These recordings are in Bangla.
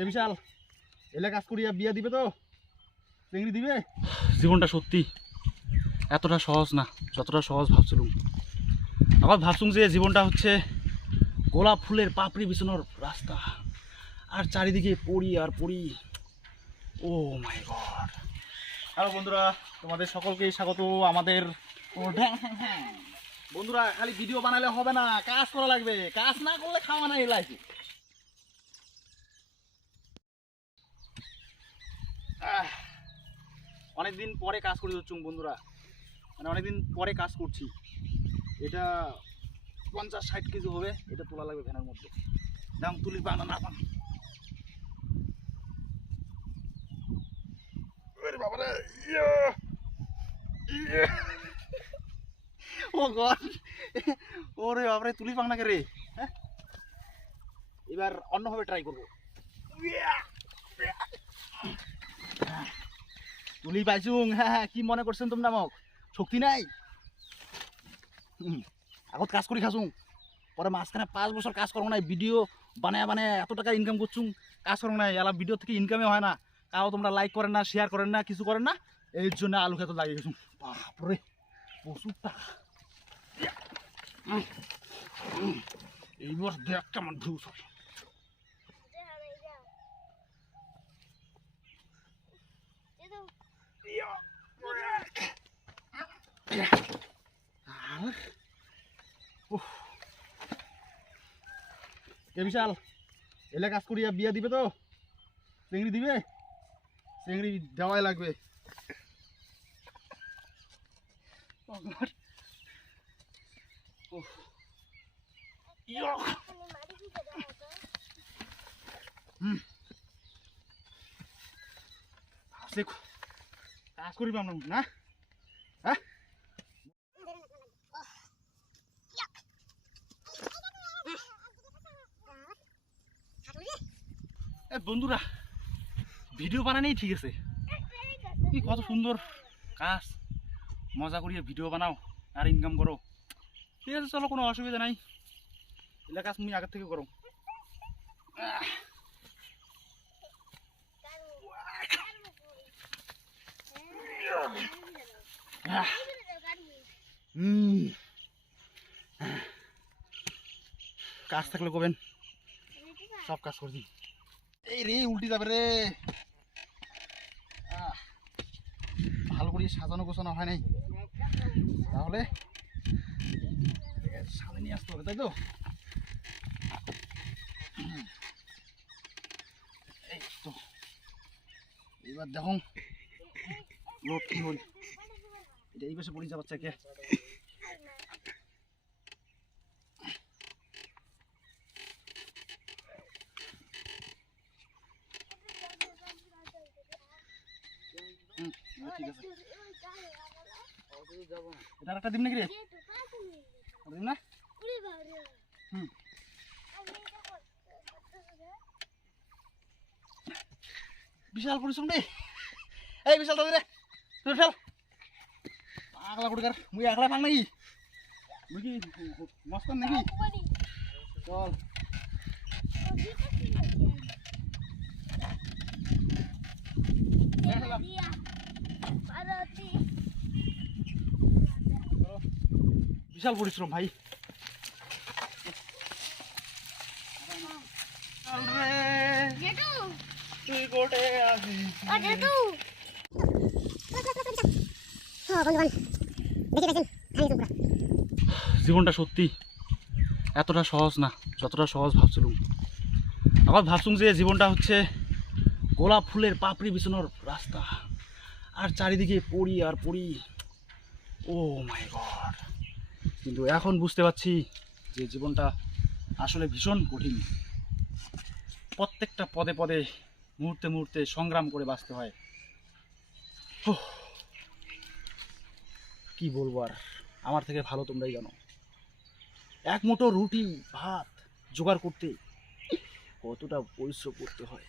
কে বিশাল এলে কাজ করিয়া বিয়া দিবে তো চিংড়ি দিবে? জীবনটা সত্যি এতটা সহজ না যতটা সহজ ভাবছিলাম। আবার ভাবছুম যে জীবনটা হচ্ছে গোলাপ ফুলের পাপড়ি বিছানোর রাস্তা, আর চারিদিকে পড়ি আর পড়ি। ও মাই গড। হ্যালো বন্ধুরা, তোমাদের সকলকেই স্বাগত আমাদের বন্ধুরা। খালি ভিডিও বানালে হবে না, কাজ করা লাগবে। কাজ না করলে খাওয়া নাই লাইফে। অনেকদিন পরে কাজ করে যাচ্ছি বন্ধুরা, মানে অনেকদিন পরে কাজ করছি। এটা 50-60 কেজি হবে, এটা তোলা লাগবে ভ্যানের মধ্যে। দাম তুলি পান না পান। বাবারে ও গড, ওরে বাবারে তুলি পাং না কে রে। হ্যাঁ, এবার অন্যভাবে ট্রাই করবো। তুলি পাইছুং। হ্যাঁ, কি মনে করছেন তোমরা? মোক শক্তি নাই। আগত কাজ করি খাসুং, পরে মাঝখানে 5 বছর কাজ করবো নাই। ভিডিও বানায় বানায় এত টাকা ইনকাম করছুং, কাজ করবো নাই। এলা ভিডিও থেকে ইনকামে হয় না। কারো তোমরা লাইক করেন না, শেয়ার করেন না, কিছু করেন না। এই জন্য আলু খেতে লাগিয়ে গেছুং। বাপরে প্রচুর টাকা। এইবার দেখ কেমন ভিউজ হয়। কে বিশাল এলে কাজ করিয়া বিয়া দিবে তো চিংড়ি দিবে? চিংড়ি দেওয়াই লাগবে। কাজ করিব আমরা না? হ্যাঁ, বন্ধুরা ভিডিও বানানোই ঠিক আছে। কি কত সুন্দর কাজ, মজা করিয়ে ভিডিও বানাও আর ইনকাম করো। ঠিক আছে, চলো, কোনো অসুবিধা নাই। এলাকা কাজ তুমি আগের থেকে করো। কাজ থাকলে কবেন, সব কাজ করে দিন। এই রে উল্টি যাবে রে। ভালো করে সাজানো গোছানো হয় নাই, তাহলে সামনে নিয়ে আসতে হবে, তাই তো? এই তো এবার দেখুন লোড কি হল। এটা এই পাশে পড়ে যাবার চাইকে। ঠিক আছে, এটা একটা দিন নাকি রে? দিন না? বিশাল পরিশ্রম রে। এই বিশাল দাদি রে, তুই ফেল। পাগলা কুড়িকার, মুই একলা ভাঙ নাকি? মুই কি মস্তান নাকি? চল বিশাল পরিশ্রম ভাই। জীবনটা সত্যি এতটা সহজ না যতটা সহজ ভাবছিলাম। আবার ভাবছুম যে জীবনটা হচ্ছে গোলাপ ফুলের পাপড়ি বিছানোর রাস্তা, আর চারিদিকে পড়ি আর পড়ি। ও মাই গড। কিন্তু এখন বুঝতে পারছি যে জীবনটা আসলে ভীষণ কঠিন। প্রত্যেকটা পদে পদে মুহূর্তে মুহূর্তে সংগ্রাম করে বাঁচতে হয়। কি বলবো আর, আমার থেকে ভালো তোমরাই জানো। এক মুঠো রুটি ভাত জোগাড় করতে কতটা পরিশ্রম করতে হয়,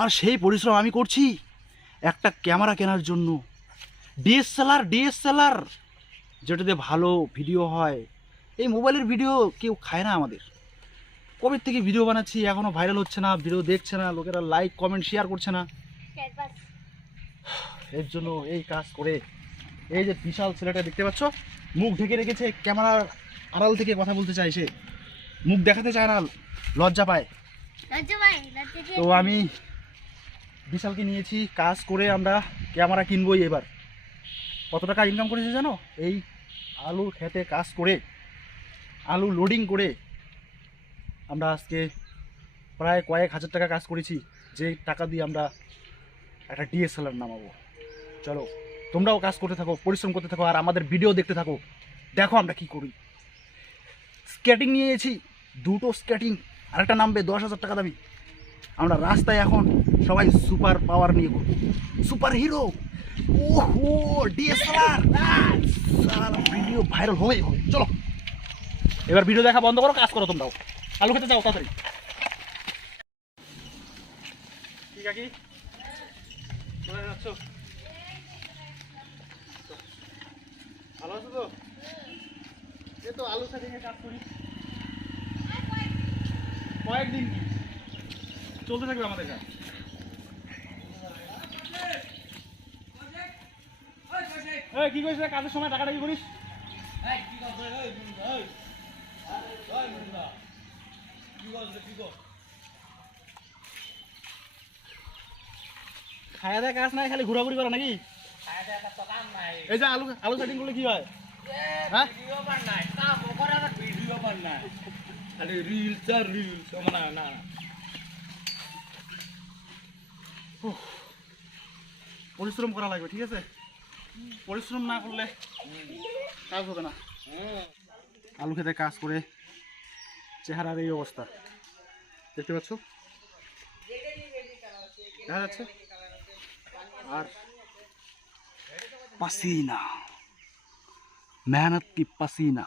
আর সেই পরিশ্রম আমি করছি একটা ক্যামেরা কেনার জন্য। ডিএসএলআর যেটাতে ভালো ভিডিও হয়। এই মোবাইলের ভিডিও কেউ খায় না আমাদের। কবে থেকে ভিডিও বানাচ্ছি, এখনো ভাইরাল হচ্ছে না, ভিডিও দেখছে না, লোকেরা লাইক কমেন্ট শেয়ার করছে না। এর জন্য এই কাজ করে এই যে বিশাল ছেলেটা দেখতে পাচ্ছ, মুখ ঢেকে রেখেছে, ক্যামেরার আড়াল থেকে কথা বলতে চায়, সে মুখ দেখাতে চায় না, লজ্জা পায়। তো আমি বিশালকে নিয়েছি কাজ করে, আমরা ক্যামেরা কিনবই এবার। কত টাকা ইনকাম করেছে জানো? এই আলু খেতে কাজ করে, আলু লোডিং করে আমরা আজকে প্রায় কয়েক হাজার টাকা কাজ করেছি, যে টাকা দিয়ে আমরা একটা ডিএসএলআর নামাবো। চলো তোমরাও কাজ করতে থাকো, পরিশ্রম করতে থাকো, আর আমাদের ভিডিও দেখতে থাকো, দেখো আমরা কি করি। স্কেটিং নিয়েছি, দুটো স্কেটিং, আরেকটা নামবে 10,000 টাকা দাবি। আমরা রাস্তায় এখন সবাই সুপার পাওয়ার নিয়ে ঘুরবো, সুপার হিরো। ওহো ডিএসএলআর, ভিডিও ভাইরাল হবেই হবে। চলো এবার ভিডিও দেখা বন্ধ করো, কাজ করো তোমরাও, আলু খেতে যাও তাড়াতাড়ি। ঠিক আছে, কোথায় যাচ্ছ? ভালো আছো তো? এই তো আলু সেটিং এর কাজ করি, কয়েকদিন চলতে থাকবে আমাদের কাজ। এই কি করিস রে? কাজের সময় টাকাটা কি করিস? খায়া দেয় কাজ নাই, খালি ঘোরাঘুরি করে নাকি? এই যে আলু আলু সেটিং করলে কি হয়? হ্যাঁ পরিশ্রম করা লাগবে, ঠিক আছে? পরিশ্রম না করলে কাজ হবে না। আলু খেতে কাজ করে চেহারার এই অবস্থা দেখতে পাচ্ছ, দেখা যাচ্ছে। আর पसीना, मेहनत की पसीना।